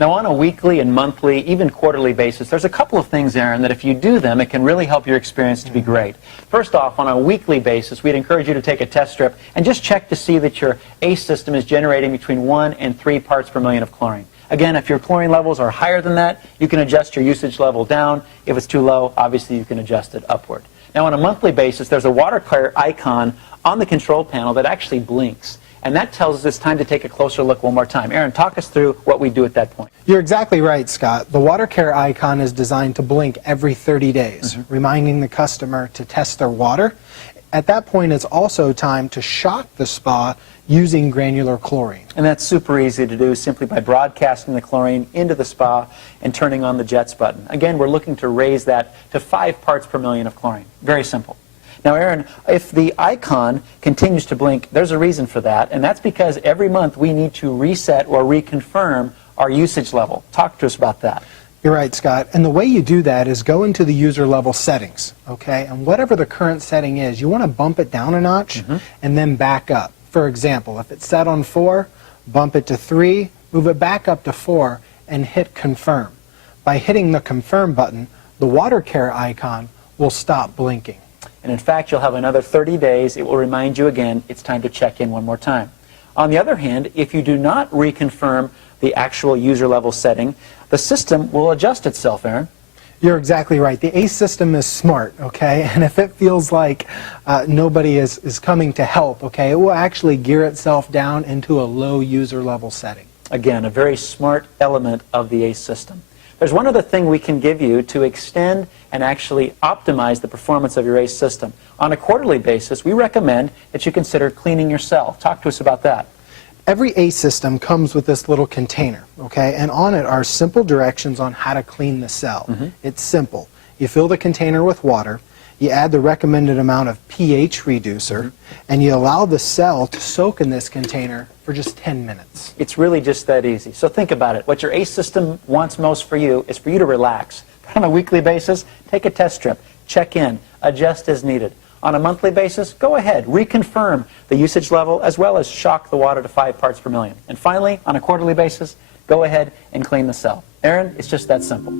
Now, on a weekly and monthly, even quarterly basis, there's a couple of things, Aaron, that if you do them, it can really help your experience to be great. First off, on a weekly basis, we'd encourage you to take a test strip and just check to see that your ACE system is generating between 1 and 3 parts per million of chlorine. Again, if your chlorine levels are higher than that, you can adjust your usage level down. If it's too low, obviously you can adjust it upward. Now, on a monthly basis, there's a water care icon on the control panel that actually blinks. And that tells us it's time to take a closer look one more time. Aaron, talk us through what we do at that point. You're exactly right, Scott. The water care icon is designed to blink every 30 days, reminding the customer to test their water. At that point, it's also time to shock the spa using granular chlorine. And that's super easy to do simply by broadcasting the chlorine into the spa and turning on the jets button. Again, we're looking to raise that to 5 parts per million of chlorine. Very simple. Now, Aaron, if the icon continues to blink, there's a reason for that, and that's because every month we need to reset or reconfirm our usage level. Talk to us about that. You're right, Scott. And the way you do that is go into the user level settings, okay? And whatever the current setting is, you want to bump it down a notch and then back up. For example, if it's set on 4, bump it to 3, move it back up to 4, and hit confirm. By hitting the confirm button, the water care icon will stop blinking. And in fact, you'll have another 30 days. It will remind you again it's time to check in one more time. On the other hand, if you do not reconfirm the actual user level setting, the system will adjust itself, Aaron. You're exactly right. The ACE system is smart, okay? And if it feels like nobody is coming to help, okay, it will actually gear itself down into a low user level setting. Again, a very smart element of the ACE system. There's one other thing we can give you to extend and actually optimize the performance of your ACE system. On a quarterly basis, we recommend that you consider cleaning your cell. Talk to us about that. Every ACE system comes with this little container, okay? And on it are simple directions on how to clean the cell. It's simple. You fill the container with water, you add the recommended amount of pH reducer, and you allow the cell to soak in this container for just 10 minutes. It's really just that easy. So think about it. What your ACE system wants most for you is for you to relax. On a weekly basis, take a test strip, check in, adjust as needed. On a monthly basis, go ahead, reconfirm the usage level as well as shock the water to 5 parts per million. And finally, on a quarterly basis, go ahead and clean the cell. Aaron, it's just that simple.